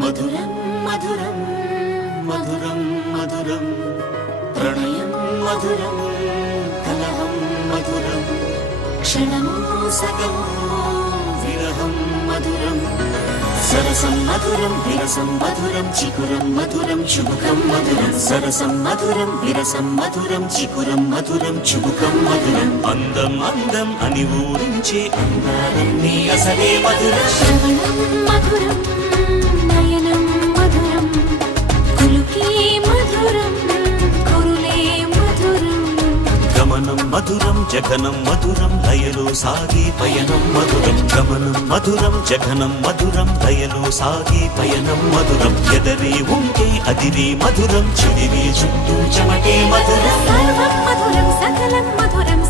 మధురం మధురం మధురం మధురం ప్రణయం మధురం కలహం మధురం క్షణము సగము విరహం మధురం సరసం మధురం విరసం మధురం చికురం మధురం చుబుకం మధురం సరసం మధురం విరసం మధురం చికురం మధురం చుబుకం మధురం అందం అందం అని ఊరించే అందాలన్నీ అసలే మధురం శ్రవణం మధురం నయనం మధురం కులుకే మధురం కురులే మధురం గమనం మధురం జగనం మధురం లయలో సాగే పయనం మధురం గమనం మధురం జగనం మధురం లయలో సాగే పయనం మధురం ఎదరే ఉంటే అదిరే మధురం చెదిరే చుట్టూ చెమటే మధురం సర్వం మధురం సకలం మధురం